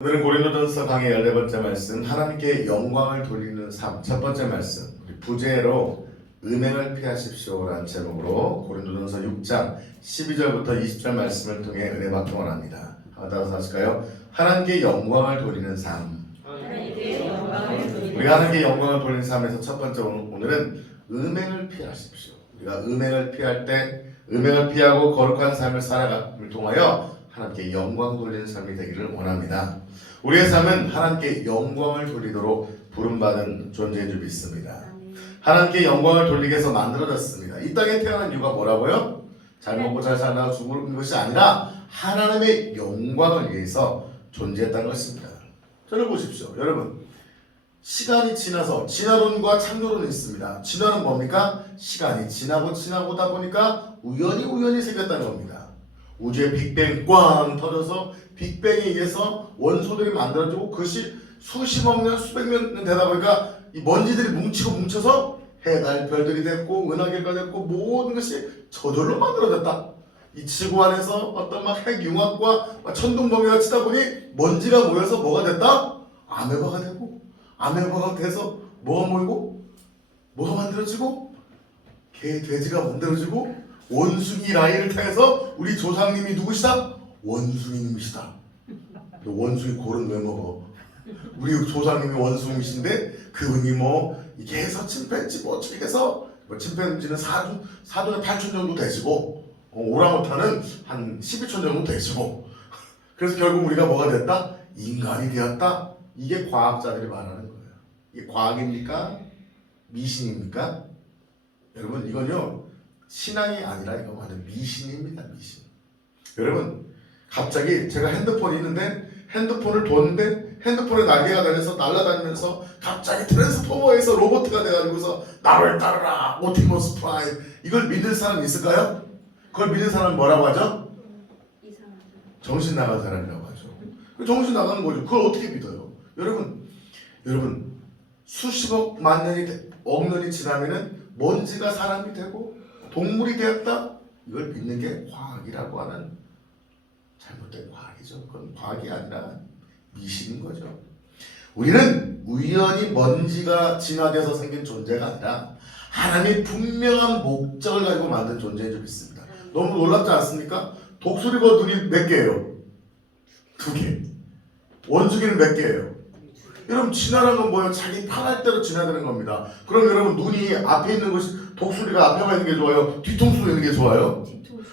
오늘은 고린도전서 강의 14번째 말씀, 하나님께 영광을 돌리는 삶. 첫 번째 말씀, 부제로 음행을 피하십시오라는 제목으로 고린도전서 6장 12절부터 20절 말씀을 통해 은혜 받기 원합니다. 한번 따라서 하실까요? 하나님께 영광을 돌리는 삶. 우리가 하나님께 영광을 돌리는 삶에서 첫 번째 오늘은 음행을 피하십시오. 우리가 음행을 피할 때 음행을 피하고 거룩한 삶을 살아감을 통하여 하나님께 영광 돌리는 삶이 되기를 원합니다. 우리의 삶은 하나님께 영광을 돌리도록 부름받은 존재인 줄 믿습니다. 하나님께 영광을 돌리기 위해서 만들어졌습니다. 이 땅에 태어난 이유가 뭐라고요? 잘 먹고 잘 살다가 죽는 것이 아니라 하나님의 영광을 위해서 존재했다는 것입니다. 저를 보십시오. 여러분, 시간이 지나서 진화론과 창조론이 있습니다. 진화는 뭡니까? 시간이 지나고다 보니까 우연히 생겼다는 겁니다. 우주의 빅뱅 꽝 터져서 빅뱅에 의해서 원소들이 만들어지고 그것이 수십억 년 수백 년 되다 보니까 이 먼지들이 뭉쳐서 해, 달, 별들이 됐고 은하계가 됐고 모든 것이 저절로 만들어졌다. 이 지구 안에서 어떤 막 핵융합과 천둥번개가 치다 보니 먼지가 모여서 뭐가 됐다? 아메바가 되고, 아메바가 돼서 뭐가 모이고 뭐가 만들어지고 개, 돼지가 만들어지고 원숭이 라인을 타해서 우리 조상님이 누구시다? 원숭이님이시다. 원숭이 골은 왜 먹어? 우리 조상님이 원숭이신데 그분이 뭐 이게 해서 침팬지 뭐 어떻게 해서 침팬지는 4톤에 8천 정도 되시고 오랑우탄은 한 12천 정도 되시고 그래서 결국 우리가 뭐가 됐다? 인간이 되었다. 이게 과학자들이 말하는 거예요. 이게 과학입니까? 미신입니까? 여러분 이건요 신앙이 아니라 이거 완전 미신입니다. 미신. 여러분 갑자기 제가 핸드폰이 있는데 핸드폰을 뒀는데 핸드폰에 날개가 달려서 날아다니면서 갑자기 트랜스포머에서 로봇가 돼가지고서 나를 따르라 오티머스 프라임 이걸 믿을 사람 있을까요? 그걸 믿는 사람은 뭐라고 하죠? 정신 나간 사람이라고 하죠. 정신 나가는 거죠. 그걸 어떻게 믿어요? 여러분 수십억 만 년이 억 년이 지나면은 먼지가 사람이 되고 동물이 되었다. 이걸 믿는 게 과학이라고 하는 잘못된 과학이죠. 그건 과학이 아니라 미신인 거죠. 우리는 우연히 먼지가 진화돼서 생긴 존재가 아니라 하나님이 분명한 목적을 가지고 만든 존재인 줄 믿습니다. 너무 놀랍지 않습니까? 독수리가 눈이 몇 개예요? 2개. 원숭이는 몇 개예요? 여러분 진화라는 건 뭐예요? 자기 편할 대로 진화되는 겁니다. 그럼 여러분 눈이 앞에 있는 것이 독수리가 앞에만 있는 게 좋아요? 뒤통수에 있는 게 좋아요?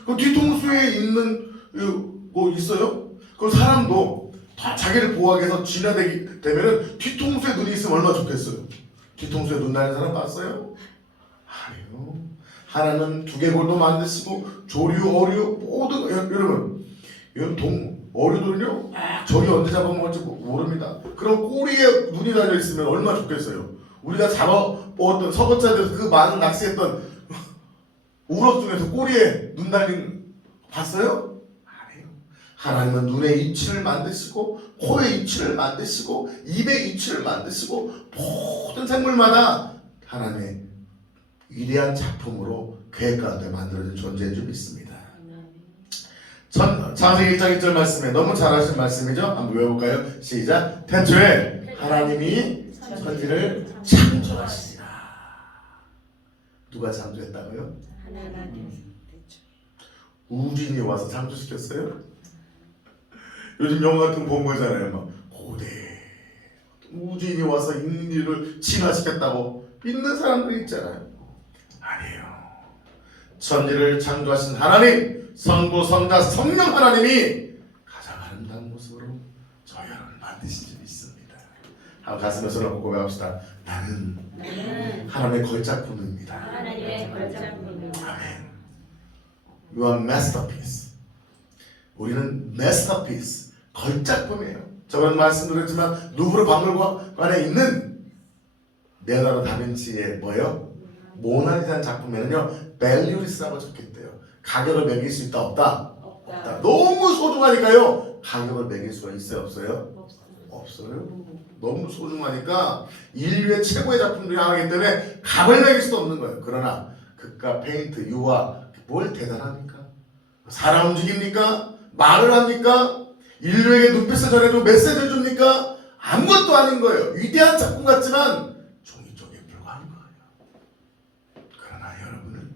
그럼 뒤통수에 있는 뭐 있어요? 그럼 사람도 다 자기를 보호하기 위해서 진화되기 되면은 뒤통수에 눈이 있으면 얼마나 좋겠어요? 뒤통수에 눈 달린 사람 봤어요? 아니요. 하나는 두개골도 만드시고 조류, 어류 모든 여러분 어류들은요 저기 언제 잡아먹을지 모릅니다. 그럼 꼬리에 눈이 달려 있으면 얼마나 좋겠어요? 우리가 잡아먹었던 서거차에서 그 많은 낚시했던 우럭 중에서 꼬리에 눈 달린 봤어요? 아니에요. 하나님은 눈의 이치를 만드시고 코의 이치를 만드시고 입의 이치를 만드시고 모든 생물마다 하나님의 위대한 작품으로 계획 가운데 만들어진 존재인 줄 믿습니다. 창세기 1장 1절 말씀에 너무 잘하신 말씀이죠? 한번 외워볼까요? 시작! 태초에 하나님이 천지를 창조하시니라. 누가 창조했다고요? 우주인이 와서 창조시켰어요? 요즘 영화 같은 거 본 거잖아요. 막 고대 우주인이 와서 인류를 진화시켰다고 믿는 사람들이 있잖아요. 아니에요. 천지를 창조하신 하나님, 성부, 성자, 성령 하나님이 가장 아름다운 모습으로 저희 여러분을 만드신 줄 믿습니다. 한번 가슴에 손을 얹고 고백합시다. 나는 하나님의 걸작품입니다. 아멘. You are masterpiece. 우리는 masterpiece, 걸작품이에요. 저번 말씀드렸지만 루브르 박물관에 있는 레오나르도 다빈치의 뭐예요? 모나리자는 작품에는요 밸류리스라고 적혀있대요. 가격을 매길 수 있다 없다? 없다. 너무 소중하니까요 가격을 매길 수가 있어요 없어요? 없어요. 너무 소중하니까 인류의 최고의 작품들이 하나이기 때문에 값을 매길 수도 없는 거예요. 그러나 극과 페인트, 유화 뭘 대단합니까? 사람 움직입니까? 말을 합니까? 인류에게 눈빛을 전해도 메시지를 줍니까? 아무것도 아닌 거예요. 위대한 작품 같지만 종이쪽에 불과한 거예요. 그러나 여러분은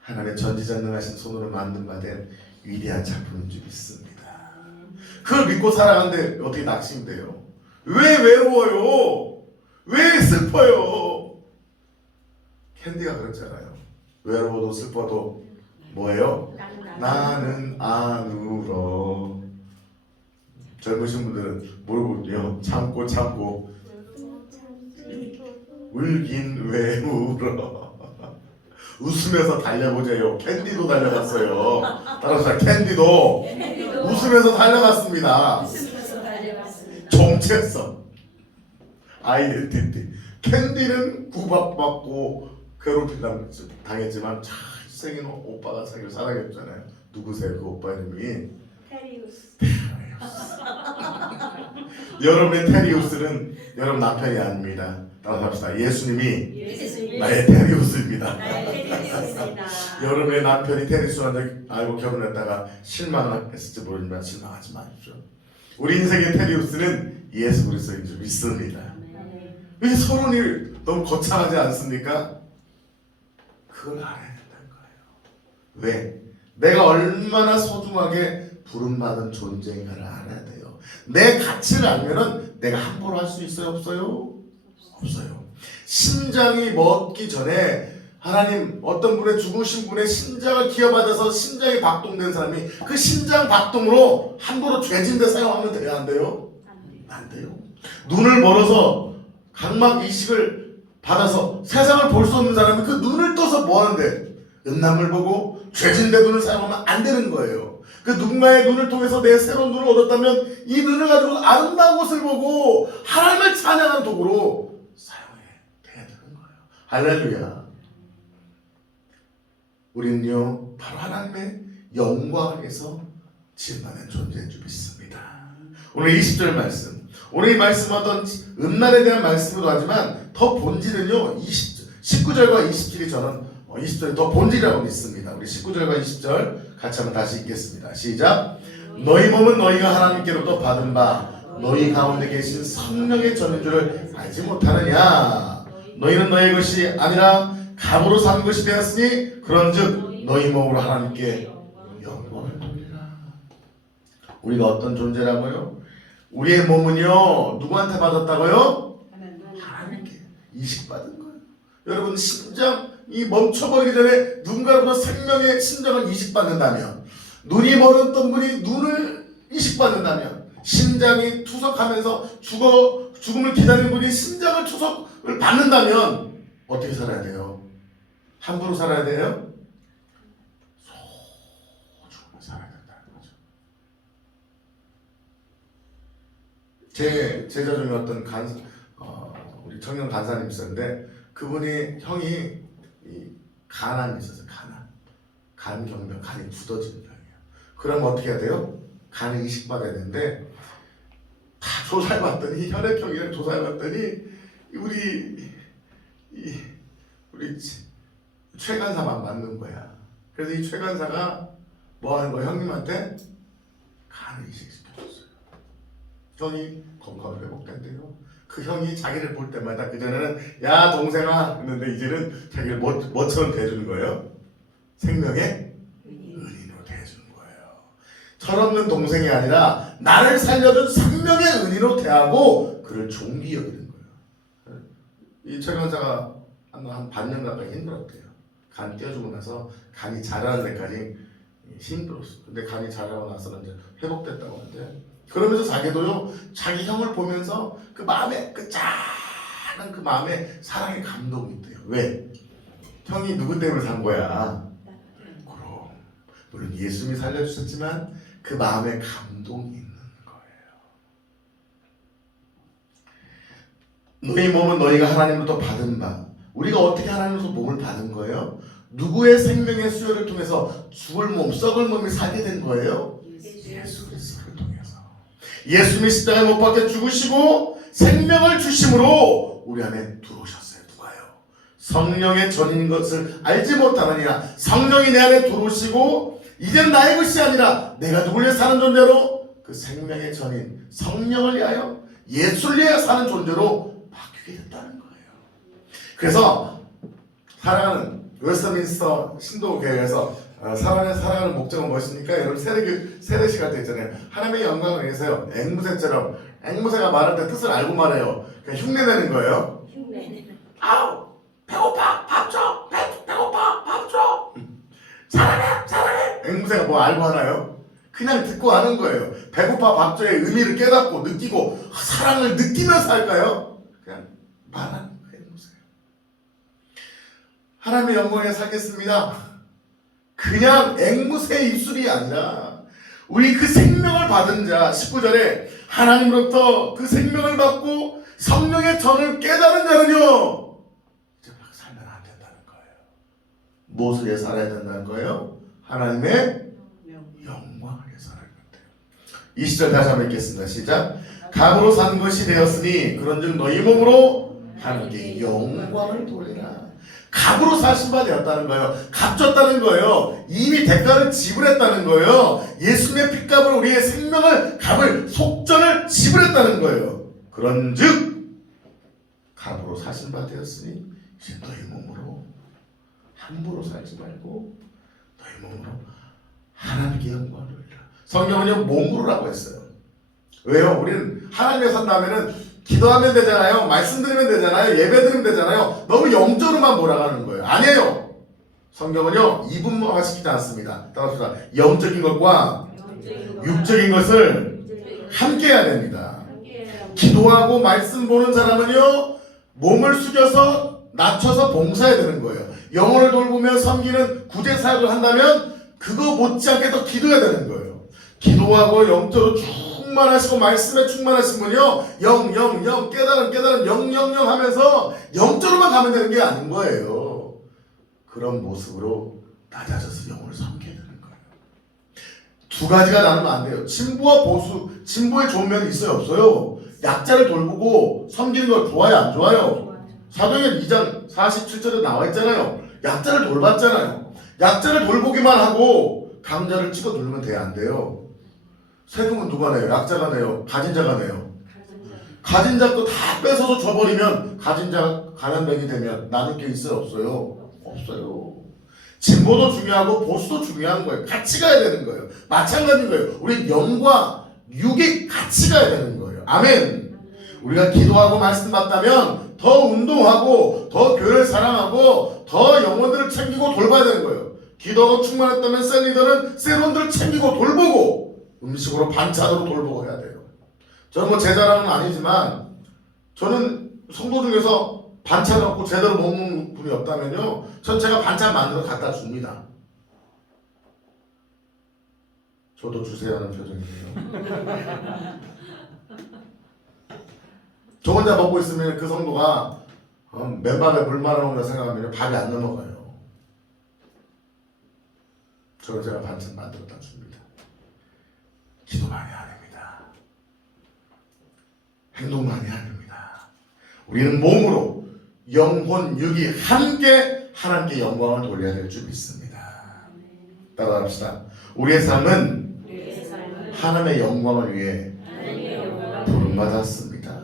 하나님의 전지전능하신 손으로 만든 바 된 위대한 작품인 줄 믿습니다. 그걸 믿고 살아가는데 어떻게 낙심돼요? 왜 외로워요? 왜 슬퍼요? 캔디가 그랬잖아요. 외로워도 슬퍼도 뭐예요? 나는 안 울어. 젊으신 분들은 모르거든요. 참고 울긴 왜 울어. 웃으면서 달려보세요. 캔디도 달려갔어요. 따라서 캔디도 웃으면서 달려갔습니다. 정체성, 아이덴티티. 캔디는 구박받고 괴롭힘 당했지만 잘생긴 오빠가 자기를 사랑했잖아요. 누구세요? 그 오빠 이름이? 테리우스. 여러분의 테리우스는 여러분 남편이 아닙니다. 따라서 합시다. 예수님이 예수님이 나의 테리우스입니다. 나의 테리우스입니다. 여러분의 남편이 테리우스한테 알고 결혼했다가 실망했을지 모르지만 실망하지 마십시오. 우리 인생의 테리우스는 예수 그리스도인 줄 믿습니다. 왜 서론이 너무 거창하지 않습니까? 그걸 알아야 된다는 거예요. 왜? 내가 얼마나 소중하게 부름받은 존재인가를 알아야 돼요. 내 가치를 알면은 내가 함부로 할 수 있어요? 없어요? 없어요. 심장이 멎기 전에 하나님 어떤 분의 죽으신 분의 심장을 기어받아서 심장이 박동된 사람이 그 심장 박동으로 함부로 죄진대 사용하면 돼요? 안 돼요? 안 돼요. 눈을 멀어서 각막 이식을 받아서 세상을 볼 수 없는 사람이 그 눈을 떠서 뭐 하는데? 음란물 보고 죄진대 눈을 사용하면 안 되는 거예요. 그 누군가의 눈을 통해서 내 새로운 눈을 얻었다면 이 눈을 가지고 아름다운 곳을 보고 하나님을 찬양하는 도구로 사용해야 되는 거예요. 할렐루야. 우리는요 바로 하나님의 영광을 위해서 지음받는 존재인 줄 믿습니다. 오늘 20절 말씀, 오늘 이 말씀 어떤 음란에 대한 말씀이기도 하지만 더 본질은요 19절과 20절이 저는 20절이 더 본질이라고 믿습니다. 우리 19절과 20절 같이 한번 다시 읽겠습니다. 시작. 너희 몸은 너희가 하나님께로부터 받은 바 너희 가운데 계신 성령의 전인 줄을 알지 못하느냐. 너희는 너희 것이 아니라 값으로 산 것이 되었으니 그런즉 너희 몸으로 하나님께 영광을 돌리라. 우리가 어떤 존재라고요? 우리의 몸은요 누구한테 받았다고요? 하나님께 이식받은 거예요. 여러분 심장이 멈춰버리기 전에 누군가로부터 생명의 심장을 이식받는다면, 눈이 멀었던 분이 눈을 이식받는다면, 심장이 투석하면서 죽음을 기다리는 분이 심장을 투석을 받는다면 어떻게 살아야 돼요? 함부로 살아야 돼요? 소중하게 살아야 된다는 거죠. 제 제자 중에 어떤 우리 청년 간사님 있었는데 그분이 형이 간암이 있었어요. 간경병, 간이 굳어지는 병이에요. 그러면 어떻게 해야 돼요? 간을 이식받아야 되는데 다 조사해봤더니 혈액형이랑 조사해봤더니 우리 최 간사만 맞는 거야. 그래서 이 최 간사가 뭐 하는 거야? 형님한테 간을 이식시켜줬어요. 형이 건강을 회복된대요. 그 형이 자기를 볼 때마다 그전에는 야 동생아 했는데 이제는 자기를 뭐처럼 대해주는 거예요? 생명의 은인으로 대해주는 거예요. 철없는 동생이 아니라 나를 살려준 생명의 은인으로 대하고 그를 존귀 여기는 거예요. 이 최강사가 한 반년 가까이 힘들었대요. 간 떼어주고 나서 간이 자라는 데까지 힘들었어. 근데 간이 자라고 나서는 이제 회복됐다고 하는데, 그러면서 자기도요 자기 형을 보면서 그 마음에 그 작은 그 마음에 사랑의 감동이 있대요. 왜? 형이 누구 때문에 산 거야? 그럼 물론 예수님이 살려주셨지만 그 마음에 감동이 있는 거예요. 너희 몸은 너희가 하나님으로부터 받은 바. 우리가 어떻게 하나님으로부터 몸을 받은 거예요? 누구의 생명의 수혈을 통해서 죽을 몸, 썩을 몸이 살게 된 거예요? 예수 그리스도를 통해서. 예수님이 십자가에 못 박혀 죽으시고 생명을 주심으로 우리 안에 들어오셨어요. 누가요? 성령의 전인 것을 알지 못하느냐. 성령이 내 안에 들어오시고 이젠 나의 것이 아니라 내가 누구를 사는 존재로 그 생명의 전인 성령을 위하여 예수를 위하여 사는 존재로 바뀌게 됐다는 거예요. 그래서 사랑하는 웨스트민스터 신도교회에서 살아가는 목적은 무엇입니까? 여러분 세례 시간 때 있잖아요. 하나님의 영광을 위해서요. 앵무새처럼 앵무새가 말할 때 뜻을 알고 말해요. 그냥 흉내내는 거예요. 흉내. 아우 배고파 밥 줘. 배고파 밥 줘. 사랑해. 앵무새가 뭐 알고 하나요? 그냥 듣고 하는 거예요. 배고파 밥 줘의 의미를 깨닫고 느끼고 사랑을 느끼면서 할까요? 그냥 말하는 거예요. 앵무새. 하나님의 영광에 살겠습니다. 그냥 앵무새의 입술이 아니라 우리 그 생명을 받은 자 19절에 하나님으로부터 그 생명을 받고 성령의 전을 깨달은 자는요 이제 막 살면 안 된다는 거예요. 무엇을 위해 살아야 된다는 거예요? 하나님의 영광을 위해 살아야 된대요. 20절 다시 한번 읽겠습니다. 시작. 감으로 산 것이 되었으니 그런즉 너희 몸으로 하나님께 영광을 돌리라. 값으로 사신 바 되었다는 거예요. 값졌다는 거예요. 이미 대가를 지불했다는 거예요. 예수님의 핏값을 우리의 생명을 값을 속전을 지불했다는 거예요. 그런즉 값으로 사신 바 되었으니 이제 너희 몸으로 함부로 살지 말고 너희 몸으로 하나님께 영광을 돌리라. 성경은요 몸으로라고 했어요. 왜요? 우리는 하나님에 산다면은 기도하면 되잖아요. 말씀드리면 되잖아요. 예배드리면 되잖아요. 너무 영적으로만 몰아가는 거예요. 아니에요. 성경은요 이분화시키지 않습니다. 따라서 영적인 것과 육적인 것을 함께 해야 됩니다. 기도하고 말씀 보는 사람은요 몸을 숙여서 낮춰서 봉사해야 되는 거예요. 영혼을 돌보며 섬기는 구제사역을 한다면 그거 못지않게 더 기도해야 되는 거예요. 기도하고 영적으로 충만하시고 말씀에 충만하신 분이요 영 깨달음 영 하면서 영적으로만 가면 되는 게 아닌 거예요. 그런 모습으로 낮아져서 영혼을 섬겨야 되는 거예요. 두 가지가 나누면 안 돼요. 진보와 보수. 진보의 좋은 면이 있어요 없어요? 약자를 돌보고 섬기는 거 좋아요 안 좋아요? 사도행전 2장 47절에 나와 있잖아요. 약자를 돌봤잖아요. 약자를 돌보기만 하고 강자를 찍어 누르면 돼요 안 돼요? 세금은 누가 내요? 약자가 내요? 가진 자가 내요? 가진 자 거 다 뺏어서 줘버리면 가진 자가 가난뱅이 되면 나눌 게 있어요? 없어요? 없어요. 진보도 중요하고 보수도 중요한 거예요. 같이 가야 되는 거예요. 마찬가지인 거예요. 우리 영과 육이 같이 가야 되는 거예요. 아멘. 우리가 기도하고 말씀 받다면 더 운동하고 더 교회를 사랑하고 더 영혼들을 챙기고 돌봐야 되는 거예요. 기도하고 충만했다면 셀리더는 세론들을 챙기고 돌보고 음식으로 반찬으로 돌보고 해야 돼요. 저는 뭐 제 자랑은 아니지만 저는 성도 중에서 반찬 없고 제대로 먹는 분이 없다면요 전 제가 반찬 만들어 갖다 줍니다. 저도 주세요 하는 표정이에요. 저 혼자 먹고 있으면 그 성도가 맨밥에 물 말아먹는다 생각하면 밥이 안 넘어가요. 저는 제가 반찬 만들어다 줍니다. 기도 많이 안 합니다. 행동 많이 안 합니다. 우리는 몸으로 영혼, 육이 함께 하나님께 영광을 돌려야 될 줄 믿습니다. 따라합시다. 우리의 삶은 하나님의 영광을 위해 부름받았습니다.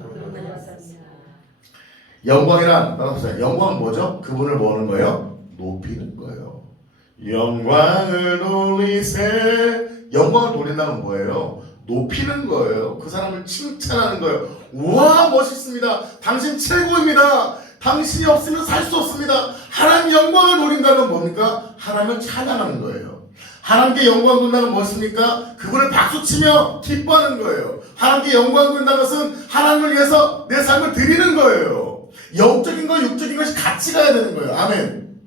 영광이란 따라합시다. 영광은 뭐죠? 그분을 뭐하는 거예요? 높이는 거예요. 영광을 돌리세. 영광을 돌린다는 뭐예요? 높이는 거예요. 그 사람을 칭찬하는 거예요. 우와 멋있습니다. 당신 최고입니다. 당신이 없으면 살 수 없습니다. 하나님 영광을 돌린다는 뭡니까? 하나님을 찬양하는 거예요. 하나님께 영광 돌린다는 무엇입니까? 그분을 박수치며 기뻐하는 거예요. 하나님께 영광 돌린다는 것은 하나님을 위해서 내 삶을 드리는 거예요. 영적인 것 육적인 것이 같이 가야 되는 거예요. 아멘.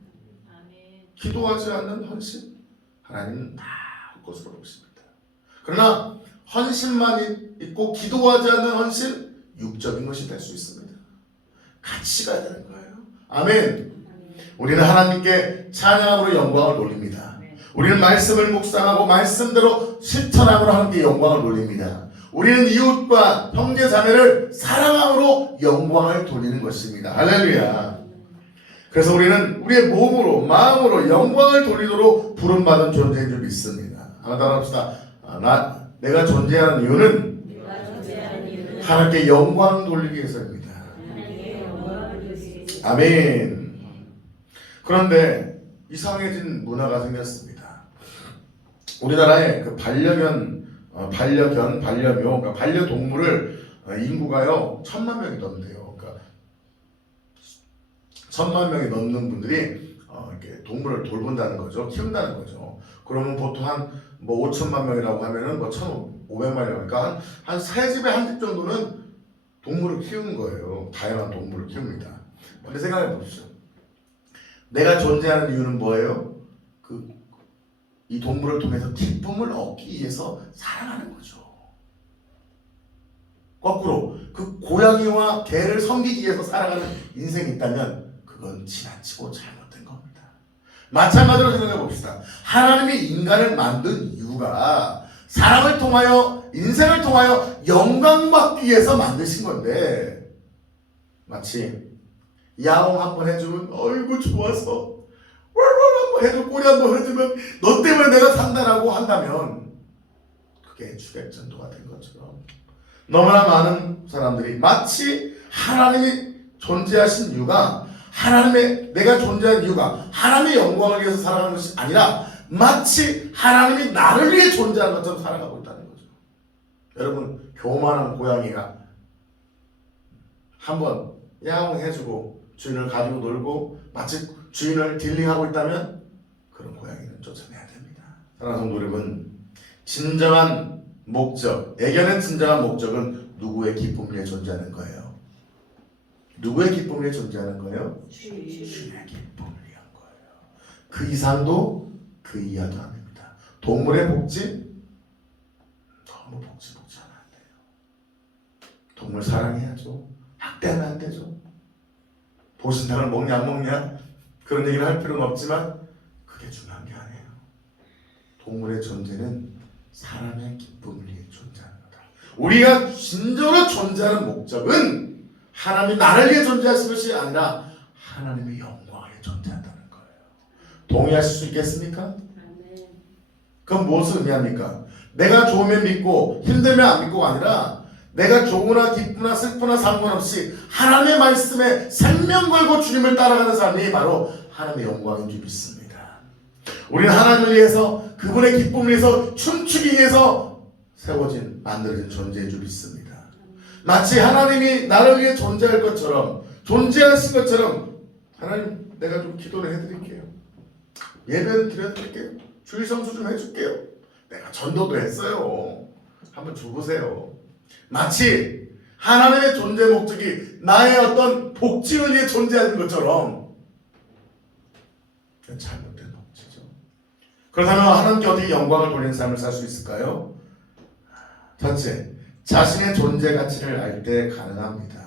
기도하지 않는 헌신 하나님은 다 것으로 보십니다. 그러나 헌신만 있고 기도하지 않는 헌신 육적인 것이 될 수 있습니다. 같이 가야 되는 거예요. 아멘. 우리는 하나님께 찬양함으로 영광을 돌립니다. 우리는 말씀을 묵상하고 말씀대로 실천함으로 하나님께 영광을 돌립니다. 우리는 이웃과 형제 자매를 사랑함으로 영광을 돌리는 것입니다. 할렐루야. 그래서 우리는 우리의 몸으로 마음으로 영광을 돌리도록 부름받은 존재인 줄 믿습니다. 한번 따라합시다. 내가 존재하는 이유는 내가 존재하는 이유는 하나님께 영광 돌리기 위해서입니다. 하나님께 영광을 돌리기 위해서. 아멘. 그런데 이상해진 문화가 생겼습니다. 우리나라에 그 반려묘, 그러니까 반려동물을 인구가요 1,000만 명이 넘는데요. 그러니까 1,000만 명이 넘는 분들이 이렇게 동물을 돌본다는 거죠, 키운다는 거죠. 그러면 보통 한 뭐 5천만 명이라고 하면은 뭐 1,500만이니까 한 세 집에 한 집 정도는 동물을 키우는 거예요. 다양한 동물을 키웁니다. 근데 생각해 보십시오. 내가 존재하는 이유는 뭐예요? 이 동물을 통해서 기쁨을 얻기 위해서 살아가는 거죠. 거꾸로 그 고양이와 개를 섬기기 위해서 살아가는 인생이 있다면 그건 지나치고 잘못된 겁니다. 마찬가지로 생각해 봅시다. 하나님이 인간을 만든 이유가 사랑을 통하여 인생을 통하여 영광받기 위해서 만드신 건데 마치 야옹 한번 해주면 어이구 좋아서 한번 해주고 꼬리 한번 해주면 너 때문에 내가 산다라고 한다면 그게 주객전도가 된 것처럼 너무나 많은 사람들이 마치 하나님이 존재하신 이유가 내가 존재한 이유가 하나님의 영광을 위해서 살아가는 것이 아니라 마치 하나님이 나를 위해 존재하는 것처럼 살아가고 있다는 거죠. 여러분 교만한 고양이가 한번 야옹 해주고 주인을 가지고 놀고 마치 주인을 딜링하고 있다면 그런 고양이는 쫓아내야 됩니다. 사랑하는 성도 여러분, 진정한 목적, 애견의 진정한 목적은 누구의 기쁨을 위해 존재하는 거예요? 누구의 기쁨을 위해 존재하는 거예요? 주의 기쁨을 위한 거예요. 그 이상도 그 이하도 아닙니다. 동물의 복지 너무 복지하면 안 돼요. 동물 사랑해야죠. 학대하면 안 되죠. 보신탕을 먹냐 안 먹냐 그런 얘기를 할 필요는 없지만 그게 중요한 게 아니에요. 동물의 존재는 사람의 기쁨을 위해 존재하는 거다. 우리가 진정으로 존재하는 목적은 하나님이 나를 위해 존재하신 것이 아니라 하나님의 영광을 위해 존재한다는 거예요. 동의하실 수 있겠습니까? 그건 무엇을 의미합니까? 내가 좋으면 믿고 힘들면 안 믿고가 아니라 내가 좋으나 기쁘나 슬프나 상관없이 하나님의 말씀에 생명 걸고 주님을 따라가는 삶이 바로 하나님의 영광인 줄 믿습니다. 우리는 하나님을 위해서 그분의 기쁨을 위해서 춤추기 위해서 만들어진 존재인 줄 믿습니다. 마치 하나님이 나를 위해 존재할 것처럼 존재하신 것처럼 하나님 내가 좀 기도를 해드릴게요. 예배를 드려드릴게요. 주일 성수 좀 해줄게요. 내가 전도도 했어요. 한번 줘보세요. 마치 하나님의 존재 목적이 나의 어떤 복지를 위해 존재하는 것처럼 잘못된 복지죠. 그렇다면 하나님께 어떻게 영광을 돌리는 삶을 살 수 있을까요? 첫째, 자신의 존재 가치를 알 때 가능합니다.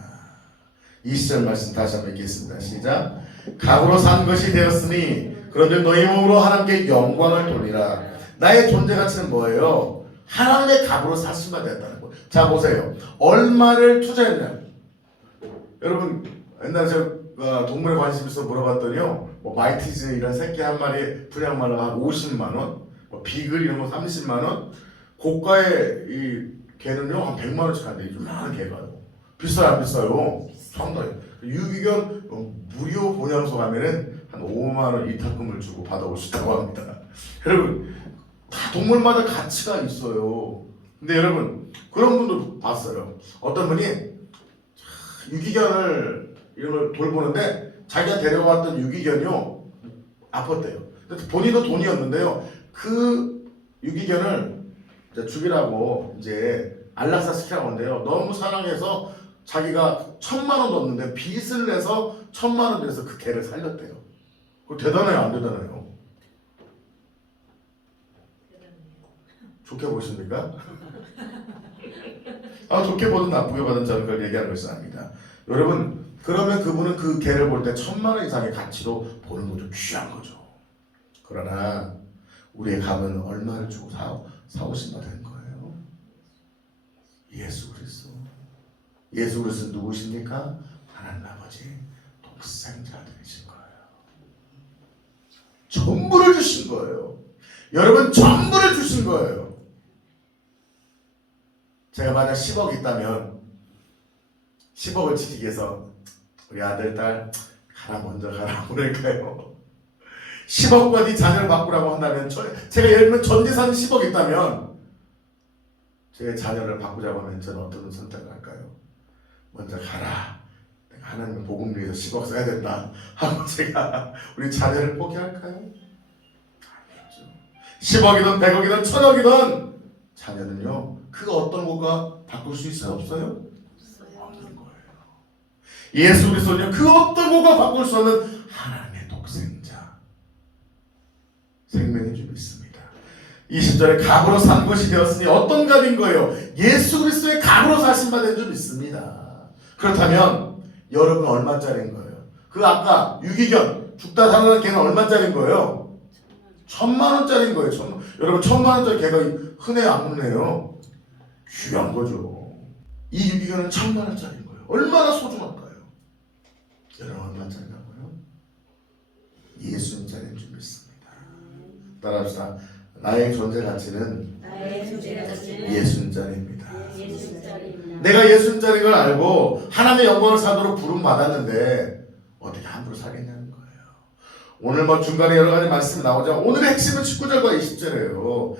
20절 말씀 다시 한번 읽겠습니다. 시작. 값으로 산 것이 되었으니 그런데 너희 몸으로 하나님께 영광을 돌리라. 나의 존재 가치는 뭐예요? 하나님의 값으로 사신 바 됐다는 거예요. 자 보세요. 얼마를 투자했냐? 여러분 옛날에 제가 동물에 관심 있어서 물어봤더니요. 뭐 마이티즈 이런 새끼 한 마리에 분양만 한 50만 원, 뭐 비글 이런 거 30만 원, 고가의 이 개는요 한 100만 원씩 한대. 요만한 개가요. 비싸요 안 비싸요? 상당히. 유기견 무료 보양소 가면은 한 5만 원 이탁금을 주고 받아올 수 있다고 합니다. 여러분 다 동물마다 가치가 있어요. 근데 여러분 그런 분도 봤어요. 어떤 분이 유기견을 이런 걸 돌보는데 자기가 데려왔던 유기견이요 아팠대요. 근데 본인도 돈이었는데요. 그 유기견을 이제 죽이라고 이제 안락사 시키라고 하는데요. 너무 사랑해서 자기가 1,000만 원 넣었는데 빚을 내서 1,000만 원 내서 그 개를 살렸대요. 그거 대단해요 안 대단해요? 좋게 보십니까? 좋게 보든 나쁘게 보든 저는 그걸 얘기하는 것이 아닙니다. 여러분 그러면 그분은 그 개를 볼 때 1,000만 원 이상의 가치로 보는 거죠. 귀한 거죠. 그러나 우리의 값은 얼마를 주고 사오신 바 된 거예요? 예수 그리스도. 예수 그리스도 누구십니까? 하나님 아버지 독생자들이신 거예요. 전부를 주신 거예요. 여러분 전부를 주신 거예요. 제가 만약 10억 있다면 10억을 지키기 위해서 우리 아들, 딸 가라 먼저 가라 그럴까요? 10억과 네 자녀를 바꾸라고 한다면 제가 예를 들면 전 재산이 10억 있다면 제 자녀를 바꾸자고 하면 저는 어떤 선택을 할까요? 먼저 가라. 내가 하나님의 복음 위해서 10억 써야 된다 하고 제가 우리 자녀를 포기할까요? 아니죠. 10억이든 100억이든 1000억이든 자녀는요 그 어떤 것과 바꿀 수 있어요? 없어요? 없는 거예요. 예수 그리스도는요 그 어떤 것과 바꿀 수 없는 하나님의 독생자 생명의 주 믿습니다. 20절에 갑으로 산 것이 되었으니 어떤 갑인 거예요? 예수 그리스도의 갑으로 사신 바 된 줄 믿습니다. 그렇다면 여러분 얼마짜리인 거예요? 그 아까 유기견 죽다 살아난 개는 얼마짜리인 거예요? 1000만원짜리인 거예요. 여러분 1000만원짜리 개가 흔해 안 흔해요? 귀한 거죠. 이 유기견은 1000만원짜리인 거예요. 얼마나 소중할까요? 여러분 얼마짜리라고요? 예수님짜리인 줄 믿습니다. 따라합시다. 나의 존재 가치는 예수님짜리입니다. 내가 예수님짜리인 걸 알고 하나님의 영광을 사도록 부름 받았는데 어떻게 함부로 살겠냐는 거예요. 오늘 뭐 중간에 여러 가지 말씀이 나오죠. 오늘의 핵심은 19절과 20절이에요.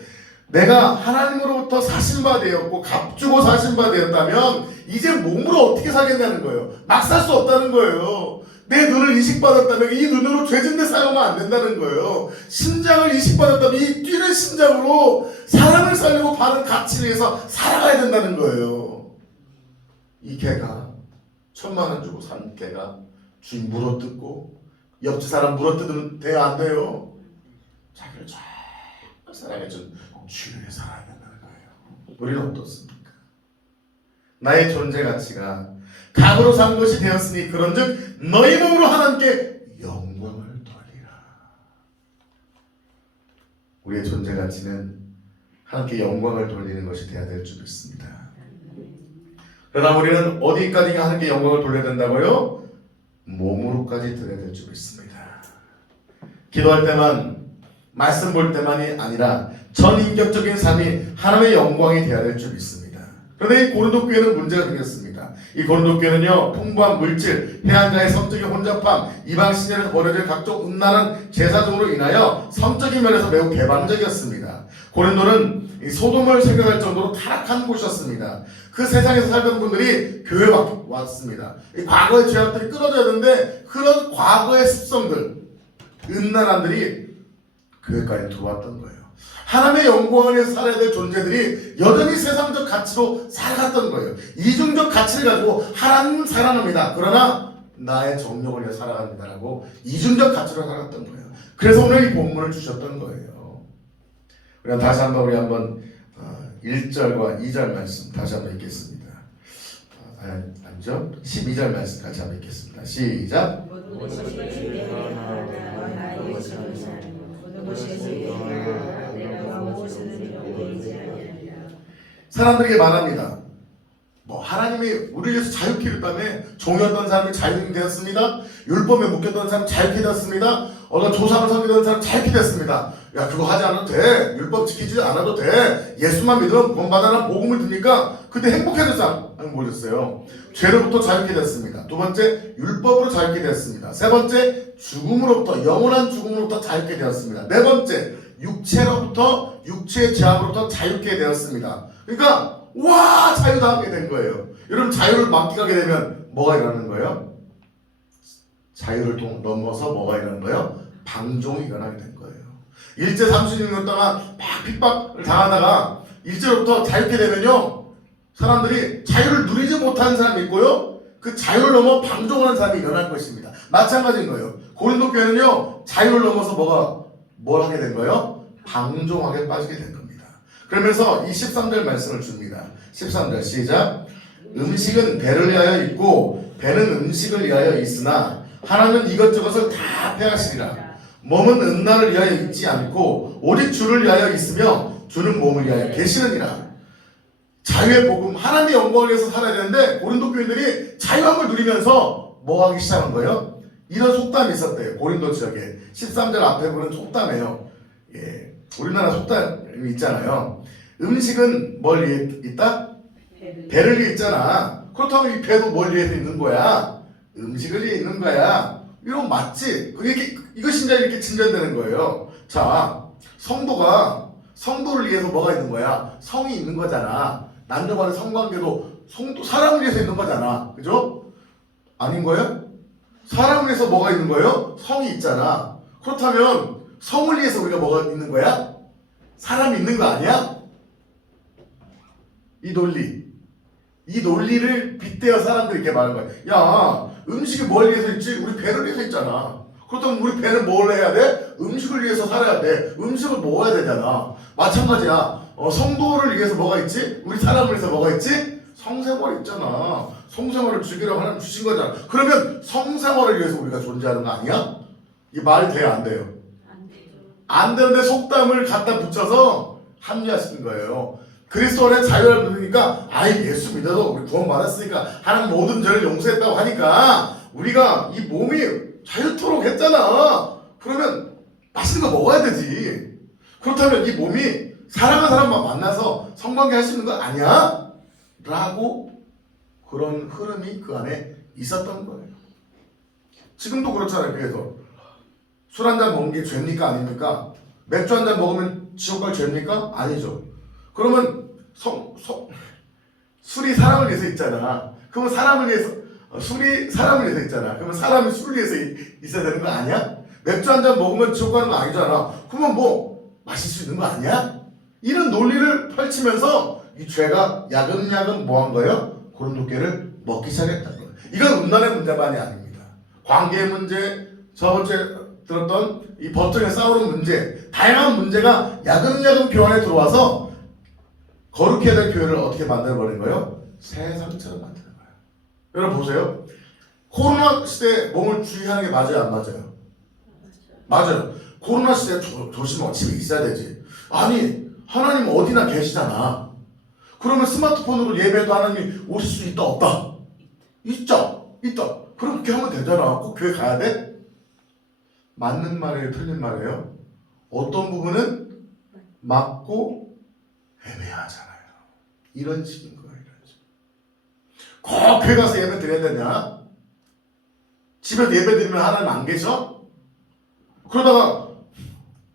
내가 하나님으로부터 사신 바 되었고 값주고 사신 바 되었다면 이제 몸으로 어떻게 살겠냐는 거예요. 막 살 수 없다는 거예요. 내 눈을 이식받았다면 이 눈으로 죄짓는 데 사용하면 안 된다는 거예요. 심장을 이식받았다면 이 뛰는 심장으로 사람을 살리고 바른 가치를 위해서 살아가야 된다는 거예요. 이 개가 1000만원 주고 산 개가 주인 물어뜯고 옆집 사람 물어뜯으면 돼요? 안 돼요? 자기를 잘 사랑해준 주인을 살아야 된다는 거예요. 우리는 어떻습니까? 나의 존재 가치가 갑으로 산 것이 되었으니 그런즉 너희 몸으로 하나님께 영광을 돌리라. 우리의 존재 가치는 하나님께 영광을 돌리는 것이 되어야 될 줄 믿습니다. 그러나 우리는 어디까지 하나님께 영광을 돌려야 된다고요? 몸으로까지 드려야 될 줄 믿습니다. 기도할 때만 말씀 볼 때만이 아니라 전인격적인 삶이 하나님의 영광이 되어야 될 줄 믿습니다. 그런데 이 고린도 교회는 문제가 생겼습니다. 이 고린도 교회는요 풍부한 물질, 해안자의 성적인 혼잡함, 이방 신전에서 벌어질 각종 음란한 제사 등으로 인하여 성적인 면에서 매우 개방적이었습니다. 고린도는 이 소돔을 생각할 정도로 타락한 곳이었습니다. 그 세상에서 살던 분들이 교회에 왔습니다. 이 과거의 죄악들이 끊어져야 되는데 그런 과거의 습성들, 음란함들이 교회까지 들어왔던 거예요. 하나님의 영광을 위해서 살아야 될 존재들이 여전히 세상적 가치로 살아갔던 거예요. 이중적 가치를 가지고 하나님 사랑합니다. 그러나 나의 정욕을 위해 살아갑니다라고 이중적 가치로 살아갔던 거예요. 그래서 오늘 이 본문을 주셨던 거예요. 우리 다시 한번 1절과 2절 말씀 다시 한번 읽겠습니다. 아니죠? 12절 말씀 같이 한번 읽겠습니다. 시작. 사람들에게 말합니다. 뭐 하나님이 우리를 위해서 자유케 했다며 종이었던 사람이 자유인이 되었습니다. 율법에 묶였던 사람이 자유케 되었습니다. 어떤 조상을 섬기던 사람이 자유케 됐습니다. 야 그거 하지 않아도 돼. 율법 지키지 않아도 돼. 예수만 믿으면 구원받아라 복음을 듣니까 그때 행복해졌어. 뭐였어요? 죄로부터 자유케 됐습니다. 두 번째 율법으로 자유케 됐습니다. 세 번째 죽음으로부터 영원한 죽음으로부터 자유케 되었습니다. 네 번째 육체로부터 육체의 죄악으로부터 자유케 되었습니다. 그러니까 와 자유당하게 된 거예요. 여러분 자유를 만끽하게 되면 뭐가 일어나는 거예요? 자유를 넘어서 뭐가 일어나는 거예요? 방종이 일어나게 된 거예요. 일제 36년 동안 막 핍박을 당하다가 일제로부터 자유케 되면요 사람들이 자유를 누리지 못하는 사람이 있고요 그 자유를 넘어 방종하는 사람이 일어날 것입니다. 마찬가지인 거예요. 고린도 교회는요 자유를 넘어서 뭘 하게 된 거예요? 방종하게 빠지게 된 겁니다. 그러면서 이 13절 말씀을 줍니다. 13절 시작. 음식은 배를 위하여 있고 배는 음식을 위하여 있으나 하나님은 이것저것을 다 패하시리라. 몸은 음란을 위하여 있지 않고 오직 주를 위하여 있으며 주는 몸을 위하여 계시느니라. 자유의 복음, 하나님의 영광을 위해서 살아야 되는데 고린도 교인들이 자유함을 누리면서 뭐 하기 시작한 거예요? 이런 속담이 있었대요. 고린도 지역에 13절 앞에 보는 속담이에요. 예, 우리나라 속담이 있잖아요. 음식은 뭘 위해 있다? 배를 위해 있잖아. 그렇다면 이 배도 뭘 위해서 있는 거야? 음식을 위해 있는 거야. 이런 거 맞지? 이것이 이제 이렇게 진전되는 거예요. 자, 성도를 위해서 뭐가 있는 거야? 성이 있는 거잖아. 남녀 간의 성관계도 사람을 위해서 있는 거잖아. 그죠? 아닌 거예요? 사람을 위해서 뭐가 있는 거예요? 성이 있잖아. 그렇다면 성을 위해서 우리가 뭐가 있는 거야? 사람이 있는 거 아니야? 이 논리를 빗대어 사람들이 이렇게 말하는 거야. 야, 음식이 뭘 위해서 있지? 우리 배를 위해서 있잖아. 그렇다면 우리 배는 뭘 해야 돼? 음식을 위해서 살아야 돼. 음식을 먹어야 되잖아. 마찬가지야. 성도를 위해서 뭐가 있지? 우리 사람을 위해서 뭐가 있지? 성생활 있잖아. 성생활을 즐기라고 하나님 주신 거잖아. 그러면 성생활을 위해서 우리가 존재하는 거 아니야? 이 말이 돼요, 안 돼요? 안 되는데 속담을 갖다 붙여서 합리화시킨 거예요. 그리스도 안에 자유를 누리니까 예수 믿어서 우리 구원 받았으니까 하나님 모든 죄를 용서했다고 하니까 우리가 이 몸이 자유토록 했잖아. 그러면 맛있는 거 먹어야 되지. 그렇다면 이 몸이 사랑하는 사람만 만나서 성관계 할 수 있는 거 아니야? 라고 그런 흐름이 그 안에 있었던 거예요. 지금도 그렇잖아요. 그래서 술 한 잔 먹는 게 죄입니까? 아닙니까? 맥주 한 잔 먹으면 지옥 갈 죄입니까? 아니죠. 그러면 술이 사람을 위해서 있잖아. 그러면 술이 사람을 위해서 있잖아. 그러면 사람이 술을 위해서 있어야 되는 거 아니야? 맥주 한 잔 먹으면 지옥 가는 거 아니잖아. 그러면 뭐 마실 수 있는 거 아니야? 이런 논리를 펼치면서 이 죄가 야금야금 뭐 한 거예요? 고린도교를 먹기 시작했다는 거예요. 이건 음란의 문제만이 아닙니다. 관계의 문제, 저번주에 들었던 이 법정에 싸우는 문제, 다양한 문제가 야금야금 교회 안에 들어와서 거룩해야 될 교회를 어떻게 만들어버린 거예요? 세상처럼 만드는 거예요. 여러분 보세요. 코로나 시대에 몸을 주의하는 게 맞아요? 안 맞아요? 맞아요. 코로나 시대에 조심하고 집에 있어야 되지. 아니 하나님 어디나 계시잖아. 그러면 스마트폰으로 예배도 하나님이 오실 수 있다 없다? 있죠. 있다. 그렇게 하면 되잖아. 꼭 교회 가야 돼? 맞는 말이에요? 틀린 말이에요? 어떤 부분은 맞고 애매하잖아요. 이런 식인 거예요. 이런 식. 꼭 교회 가서 예배 드려야 되냐? 집에서 예배 드리면 하나님 안 계셔? 그러다가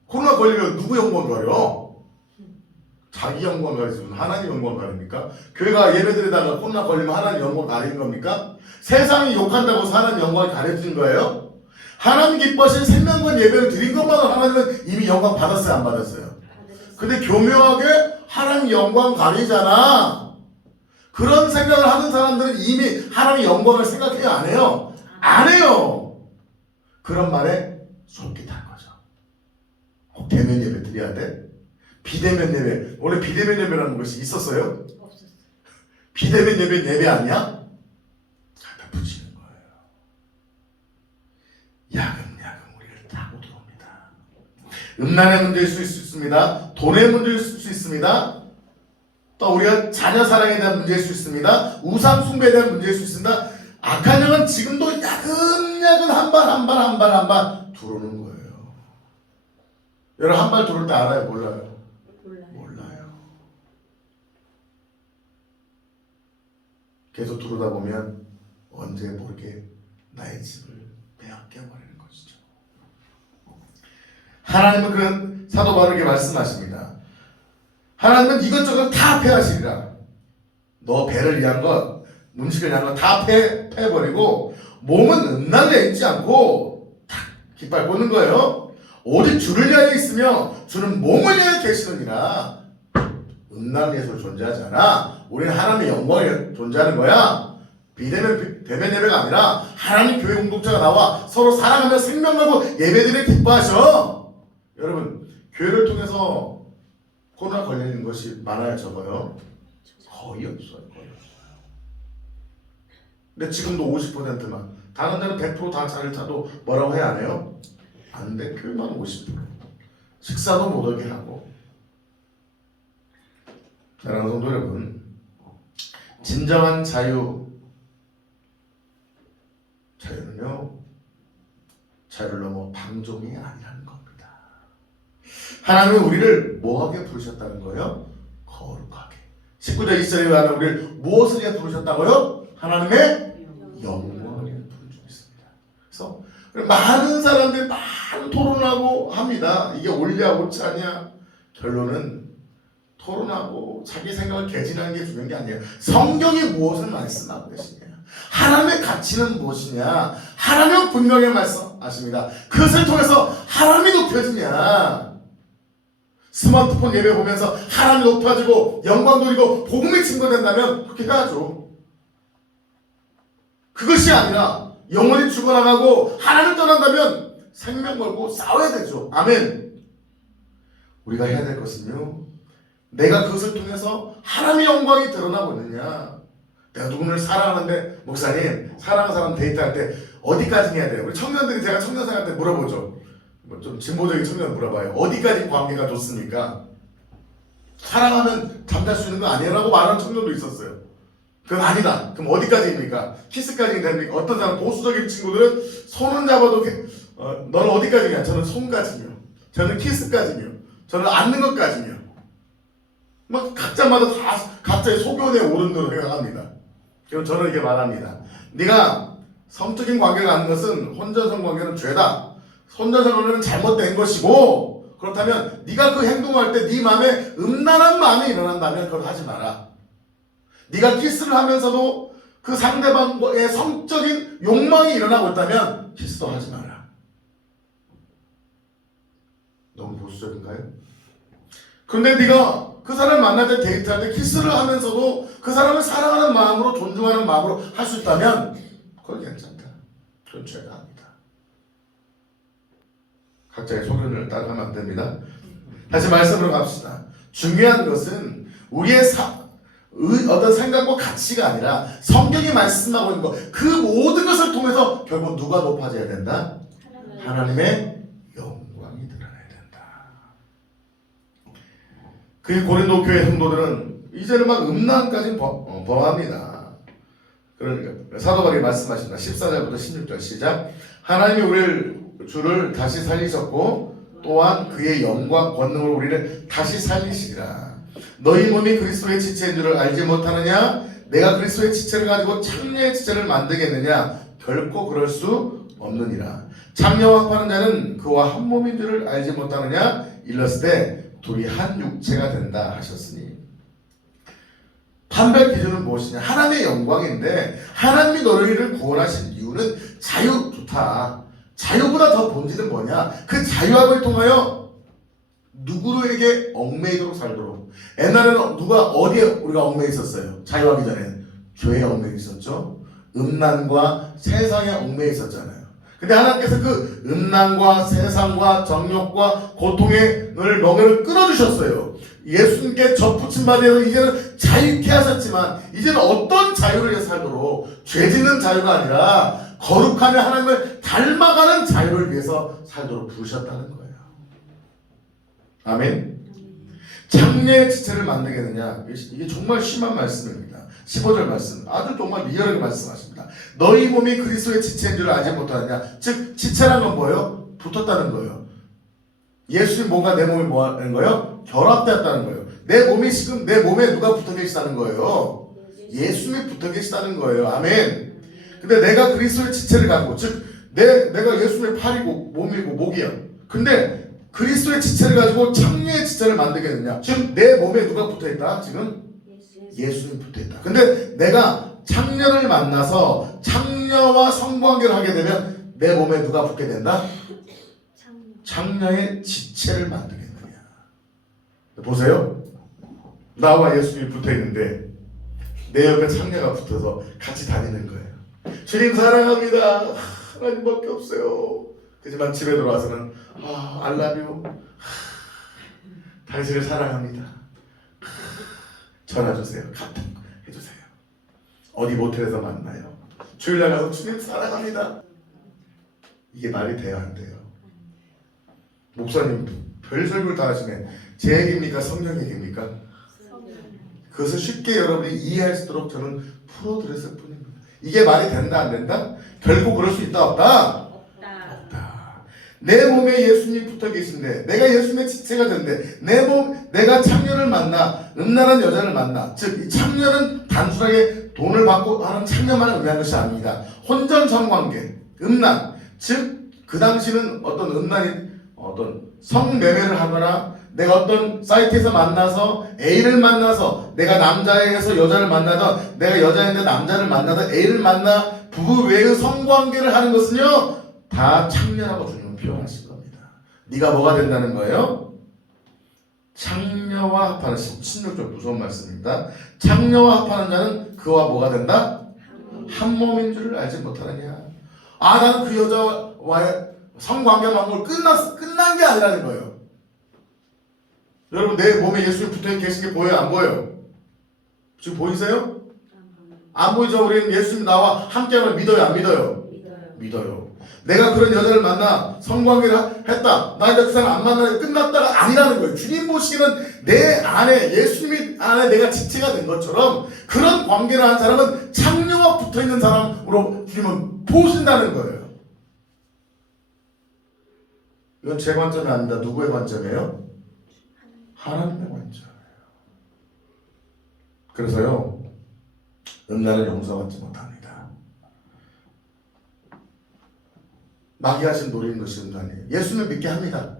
코로나 걸리면 누구 영광 가려? 자기 영광 가리지 하나님 영광 가립니까? 교회가 예배 드리다가 코로나 걸리면 하나님 영광 가리는 겁니까? 세상이 욕한다고 해서 하나님 영광을 가려주는 거예요? 하나님 기뻐하신 생명권 예배를 드린 것만으로 하나님은 이미 영광 받았어요? 안 받았어요? 근데 교묘하게 하나님 영광 가리잖아. 그런 생각을 하는 사람들은 이미 하나님의 영광을 생각해요? 안 해요? 안 해요. 그런 말에 솔깃한 거죠. 꼭 대면 예배 드려야 돼? 비대면 예배. 원래 비대면 예배라는 것이 있었어요? 없었어요. 비대면 예배 아니야? 갖다 붙이는 거예요. 야금야금 우리를 타고 들어옵니다. 음란의 문제일 수 있습니다. 돈의 문제일 수 있습니다. 또 우리가 자녀 사랑에 대한 문제일 수 있습니다. 우상 숭배에 대한 문제일 수 있습니다. 악한 영은 지금도 야금야금 한 발 들어오는 거예요. 여러분 한 발 들어올 때 알아요? 몰라요? 몰라요. 계속 들어오다 보면 언제 모르게 나의 집을 빼앗겨버리는 것이죠. 하나님은 그런 사도 바울에게 말씀하십니다. 하나님은 이것저것 다 패하시리라. 너 배를 위한 것, 음식을 위한 것 다 패버리고 몸은 음란에 있지 않고 탁 깃발 꽂는 거예요. 오직 주를 위하여 있으며 주는 몸을 위하여 계시느니라. 음란을 위해서 존재하지 않아. 우리는 하나님의 영광에 존재하는 거야. 대면 예배가 아니라 하나님 교회 공동체가 나와 서로 사랑하며 생명 걸고 예배드리며 기뻐하셔. 여러분 교회를 통해서 코로나 걸리는 것이 많아요? 적어요? 거의 없어요. 근데 지금도 50%만. 다른 데는 100% 다 타도 뭐라고 해야 안 해요? 안 돼. 교회만 50%. 식사도 못 오게 하고. 사랑하는 성도 여러분, 진정한 자유는요, 자유를 넘어 방종이 아니라는 겁니다. 하나님은 우리를 뭐하게 부르셨다는 거예요? 거룩하게, 19절 20절에 의하면 우리를 무엇을 위해 부르셨다고요? 하나님의 영광을 위해 부르셨습니다. 그래서 많은 사람들이 많은 토론하고 합니다. 이게 옳냐 옳지 않냐. 결론은 토론하고 자기 생각을 개진하는 게 중요한 게 아니에요. 성경이 무엇을 말씀하고 계시냐, 하나님의 가치는 무엇이냐, 하나님은 분명히 말씀하십니다. 그것을 통해서 하나님이 높여지냐. 스마트폰 예배 보면서 하나님이 높아지고 영광 돌리고 복음이 증거된다면 그렇게 해야죠. 그것이 아니라 영원히 죽어나가고 하나님을 떠난다면 생명 걸고 싸워야 되죠. 아멘. 우리가 해야 될 것은요, 내가 그것을 통해서 하나님의 영광이 드러나고 있느냐. 내가 누구를 사랑하는데, 목사님 사랑하는 사람 데이트할 때 어디까지 해야 돼요? 우리 청년들이, 제가 청년생활 때 물어보죠. 뭐 좀 진보적인 청년 물어봐요. 어디까지 관계가 좋습니까? 사랑하면 잠잘 수 있는 거 아니에요? 라고 말하는 청년도 있었어요. 그건 아니다. 그럼 어디까지입니까? 키스까지 됩니까? 어떤 사람, 보수적인 친구들은 손은 잡아도 너는 어디까지냐? 저는 손까지요. 저는 키스까지요. 저는 앉는 것까지요. 막 각자마다 다 각자의 소견에 오른 대로 생각합니다. 그럼 저는 이렇게 말합니다. 네가 성적인 관계를 갖는 것은 혼전성 관계는 죄다. 혼전성 관계는 잘못된 것이고, 그렇다면 네가 그 행동을 할 때 네 마음에 음란한 마음이 일어난다면 그걸 하지 마라. 네가 키스를 하면서도 그 상대방의 성적인 욕망이 일어나고 있다면 키스도 하지 마라. 너무 보수적인가요? 그런데 네가 그 사람을 만날 때, 데이트할 때 키스를 하면서도 그 사람을 사랑하는 마음으로, 존중하는 마음으로 할 수 있다면 그건 괜찮다. 그건 죄가 아니다. 각자의 소견을 따라가면 안 됩니다. 다시 말씀으로 갑시다. 중요한 것은 우리의 어떤 생각과 가치가 아니라 성경이 말씀하고 있는 것, 그 모든 것을 통해서 결국 누가 높아져야 된다? 하나님의 영광이 드러나야 된다. 그 고린도 교회 성도들은 이제는 막 음란까지 범합니다. 그러니까 사도 바울이 말씀하신다. 14절부터 16절 시작. 하나님이 우리를 주를 다시 살리셨고 또한 그의 영광 권능으로 우리를 다시 살리시리라. 너희 몸이 그리스도의 지체인 줄을 알지 못하느냐? 내가 그리스도의 지체를 가지고 창녀의 지체를 만들겠느냐? 결코 그럴 수 없느니라. 창녀와 합하는 자는 그와 한 몸인 줄을 알지 못하느냐? 일렀을 때 둘이 한 육체가 된다 하셨으니, 판별 기준은 무엇이냐? 하나님의 영광인데, 하나님이 너희를 구원하신 이유는 자유, 좋다. 자유보다 더 본질은 뭐냐? 그 자유함을 통하여 누구에게 얽매이도록 살도록. 옛날에는 누가 어디에 우리가 얽매여 있었어요? 자유하기 전에 죄에 얽매여 있었죠. 음란과 세상에 얽매여 있었잖아요. 근데 하나님께서 그 음란과 세상과 정욕과 고통의 멍에를 끊어주셨어요. 예수님께 접붙임 받아서 이제는 자유케 하셨지만, 이제는 어떤 자유를 위해 살도록, 죄짓는 자유가 아니라 거룩하며 하나님을 닮아가는 자유를 위해서 살도록 부르셨다는 거예요. 아멘. 창녀의 지체를 만들겠느냐? 이게 정말 심한 말씀입니다. 15절 말씀, 아주 정말 리얼하게 말씀하십니다. 너희 몸이 그리스도의 지체인 줄 알지 못하느냐? 즉 지체란 건 뭐예요? 붙었다는 거예요. 예수님 몸과 내 몸이 뭐 하는 거예요? 결합되었다는 거예요. 내 몸이 지금 내 몸에 누가 붙어 계시다는 거예요? 예수님이 붙어 계시다는 거예요. 아멘. 근데 내가 그리스도의 지체를 가지고, 즉 내가 예수님의 팔이고 몸이고 목이야. 근데 그리스도의 지체를 가지고 창녀의 지체를 만들겠느냐? 즉 내 몸에 누가 붙어있다? 지금 예수님 붙어있다. 근데 내가 창녀를 만나서 창녀와 성관계를 하게 되면 내 몸에 누가 붙게 된다? 창녀의 지체를 만들겠느냐? 보세요. 나와 예수님이 붙어있는데 내 옆에 창녀가 붙어서 같이 다니는 거예요. 주님 사랑합니다. 하나님밖에 없어요. 하지만 집에 들어와서는 I love you. 당신을 사랑합니다. 전화 주세요. 카톡 해주세요. 어디 모텔에서 만나요. 주일날 가서 주님 사랑합니다. 이게 말이 돼요, 안 돼요? 목사님 별 설교를 다 하시네. 제 얘기입니까? 성경 얘기입니까? 그것을 쉽게 여러분이 이해할 수 있도록 저는 풀어드렸을 뿐입니다. 이게 말이 된다 안 된다? 결국 그럴 수 있다 없다? 없다. 내 몸에 예수님이 붙어 계신데 내가 예수님의 지체가 되는데 내가 창녀를 만나 음란한 여자를 만나 즉 이 창녀는 단순하게 돈을 받고 하는 창녀만을 의미하는 것이 아닙니다. 혼전 성관계 음란 즉 그 당시는 어떤 음란이 어떤 성매매를 하거나 내가 어떤 사이트에서 만나서 A를 만나서 내가 남자에게서 여자를 만나던 내가 여자인데 남자를 만나던 A를 만나 부부 외의 성관계를 하는 것은요 다 창녀라고 주님은 표현하신 겁니다. 네가 뭐가 된다는 거예요? 창녀와 합하는 16절 무서운 말씀입니다. 창녀와 합하는 자는 그와 뭐가 된다? 한 몸인 줄을 알지 못하느냐. 아 나는 그 여자와의 성관계만 뭘 끝난 게 아니라는 거예요. 여러분 내 몸에 예수님 붙어 계신 게 보여요? 안 보여요? 지금 보이세요? 안 보이죠? 우리는 예수님 나와 함께하면 믿어요? 안 믿어요? 믿어요. 내가 그런 여자를 만나 성관계를 했다. 나 이제 그 사람 안 만나고 끝났다가 아니라는 거예요. 주님 보시기는 내 안에 예수님 안에 내가 지체가 된 것처럼 그런 관계를 한 사람은 창녀와 붙어있는 사람으로 주님은 보신다는 거예요. 이건 제 관점이 아닙니다. 누구의 관점이에요? 하나님의 관점이에요. 그래서요 음란을 용서받지 못합니다. 마귀하신 노리는 것이 음란이에요. 예수를 믿게 합니다.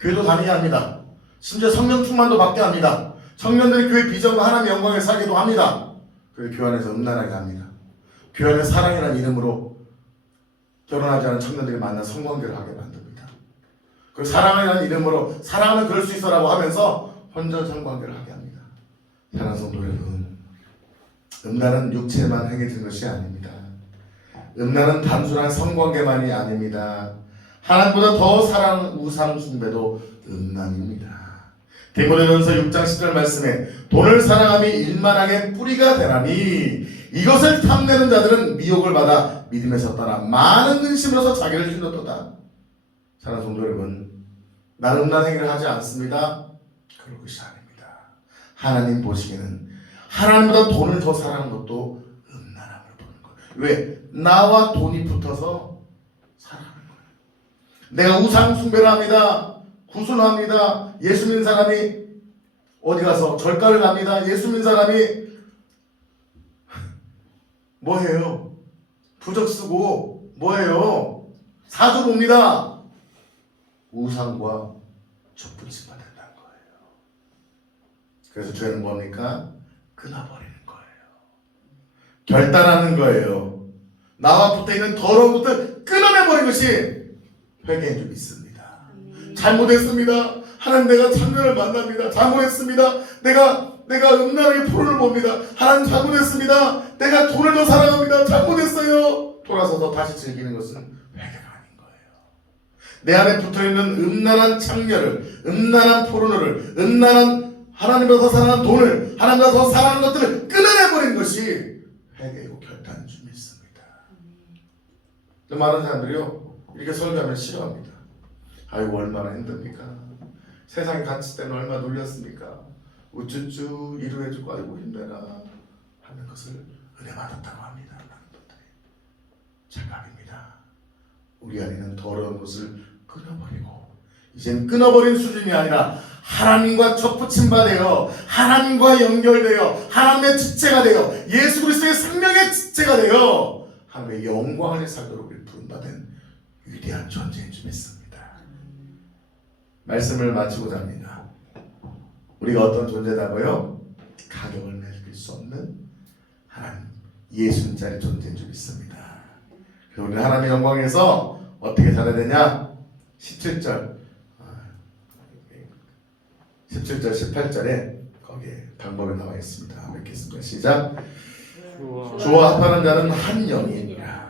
교회도 다니게 합니다. 심지어 성령 충만도 받게 합니다. 청년들이 교회 비전과 하나님의 영광에 살기도 합니다. 그리고 교회 안에서 음란하게 합니다. 교회 안에 사랑이라는 이름으로 결혼하지 않은 청년들이 만나 성관계를 하게 만듭니다. 그 사랑이라는 이름으로 사랑하면 그럴 수 있어라고 하면서 혼전 성관계를 하게 합니다. 사랑하는 성도 여러분, 음란은 육체만 행해진 것이 아닙니다. 음란은 단순한 성관계만이 아닙니다. 하나님보다 더 사랑하는 우상 숭배도 음란입니다. 디모데전서 6장 10절 말씀에 돈을 사랑함이 일만하게 뿌리가 되나니 이것을 탐내는 자들은 미혹을 받아 믿음에서 떠나 많은 근심으로서 자기를 힘들었다. 사랑하는 성도 여러분, 나는 음란 행위를 하지 않습니다. 그럴 것이 아닙니다. 하나님 보시기에는 하나님보다 돈을 더 사랑하는 것도 음란함을 보는 거예요. 왜? 나와 돈이 붙어서 살아가는 거예요. 내가 우상 숭배를 합니다. 구순합니다. 예수 믿는 사람이 어디 가서 절가를 갑니다. 예수 믿는 사람이 뭐해요? 부적 쓰고 뭐해요? 사주 봅니다. 우상과 접붙임만 된다는 거예요. 그래서 죄는 뭡니까? 끊어버리는 거예요. 결단하는 거예요. 나와 붙어있는 더러운 것을 끊어내버린 것이 회개인 줄 믿습니다. 잘못했습니다. 하나님 내가 창녀를 만납니다. 잘못했습니다. 내가 음란의 포로를 봅니다. 하나님 잘못했습니다. 내가 돈을 더 사랑합니다. 잘못했어요. 돌아서서 다시 즐기는 것은 회개가 아닌 거예요. 내 안에 붙어있는 음란한 창녀를, 음란한 포르노를, 음란한 하나님보다 더 사랑하는 돈을, 하나님보다 더 사랑하는 것들을 끊어내버린 것이 회개이고 결단인 줄 믿습니다. 많은 사람들이요 이렇게 설교하면 싫어합니다. 아이고 얼마나 힘듭니까? 세상에 갇힐 때는 얼마나 놀렸습니까? 우쭈쭈 이루해주고 아이고 힘내라 하는 것을 은혜 받았다고 합니다. 많은 분들이 착각입니다. 우리 안에는 더러운 것을 끊어버리고 이젠 끊어버린 수준이 아니라 하나님과 접붙임바 되어 하나님과 연결되어 하나님의 지체가 되어 예수 그리스도의 생명의 지체가 되어 하나님의 영광을 살도록 부름받은 위대한 존재인 줄 믿습니다. 말씀을 마치고자 합니다. 우리가 어떤 존재다고요? 가격을 매길 수 없는 하나님 예수님짜리 존재인 줄 믿습니다. 그리고 우리는 하나님의 영광에서 어떻게 살아야 되냐? 17절 18절에 거기에 방법이 나와 있습니다. 읽겠습니다. 시작. 주와 합하는 자는 한 영이니라.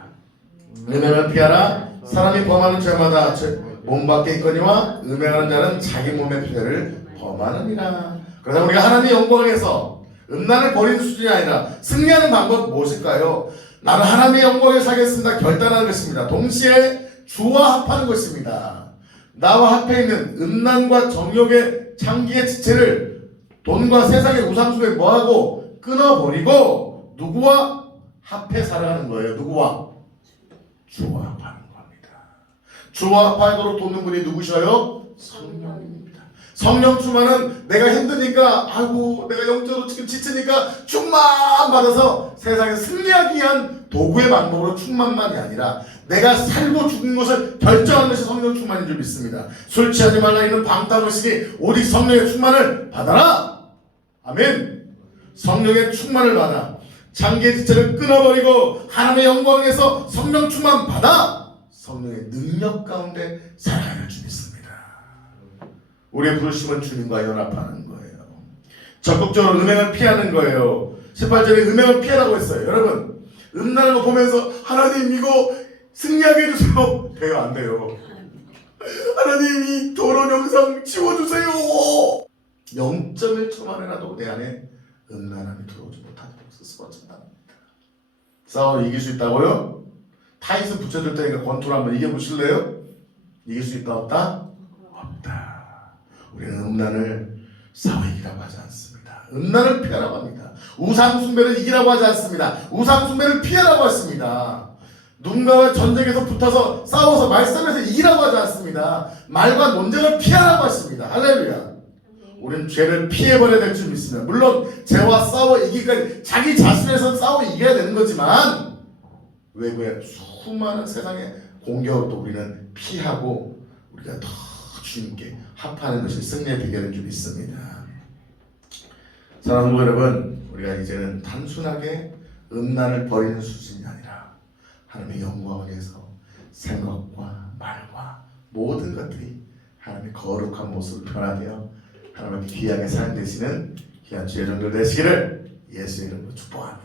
음행을 피하라. 사람이 범하는 죄마다 몸 밖에 있거니와 음행하는 자는 자기 몸의 피해를 범하느니라. 그러나 우리가 하나님의 영광에서 음란을 버리는 수준이 아니라 승리하는 방법 무엇일까요? 나는 하나님의 영광에 살겠습니다. 결단하는 것입니다. 동시에 주와 합하는 것입니다. 나와 합해 있는 음란과 정욕의 창기의 지체를 돈과 세상의 우상숭배 뭐하고 끊어버리고 누구와 합해 살아가는 거예요? 누구와? 주와 합하는 겁니다. 주와 파이도록 돕는 분이 누구셔요? 성령입니다. 성령 충만은 내가 힘드니까 아이고 내가 영적으로 지금 지치니까 충만 받아서 세상에 승리하기 위한 도구의 방법으로 충만만이 아니라 내가 살고 죽은 것을 결정하는 것이 성령 충만인 줄 믿습니다. 술 취하지 말라 있는 방탕의식이 오직 성령의 충만을 받아라. 아멘. 성령의 충만을 받아 장기의 지체를 끊어버리고 하나님의 영광에서 성령 충만 받아 성령의 능력 가운데 살아갈 줄 믿습니다. 우리의 부르심은 주님과 연합하는 거예요. 적극적으로 음행을 피하는 거예요. 18절에 음행을 피하라고 했어요. 여러분 음란한 거 보면서 하나님 이거 승리하게 해주세요. 돼요 안 돼요? 하나님 이 더러운 영상 지워주세요. 0.1초만이라도 내 안에 음란함이 들어오지 못하도록 스스로 찬답니다. 싸워 이길 수 있다고요? 타이슨 붙여줄 테니까 권투를 한번 이겨보실래요? 이길 수 있다 없다? 없다. 우리는 음란을 싸워 이기라고 하지 않습니다. 음란을 피하라고 합니다. 우상숭배를 이기라고 하지 않습니다. 우상숭배를 피하라고 했습니다. 누군가와 전쟁에서 붙어서 싸워서 말싸움에서 이기라고 하지 않습니다. 말과 논쟁을 피하라고 했습니다. 할렐루야. 우리는 죄를 피해버려야 될 줄 믿습니다. 물론 죄와 싸워 이기기까지 자기 자신에서 싸워 이겨야 되는 거지만 외부의 수많은 세상의 공격으로도 우리는 피하고 우리가 더 주님께 합하는 것이 승리의 비결인 줄 믿습니다. 사랑하는 여러분, 우리가 이제는 단순하게 음란을 버리는 수준이 아니라 하나님의 영광을 위해서 생각과 말과 모든 것들이 하나님의 거룩한 모습을 변화되어 하나님의 귀하게 사용되시는 귀한 주의 종들 되시기를 예수의 이름으로 축복합니다.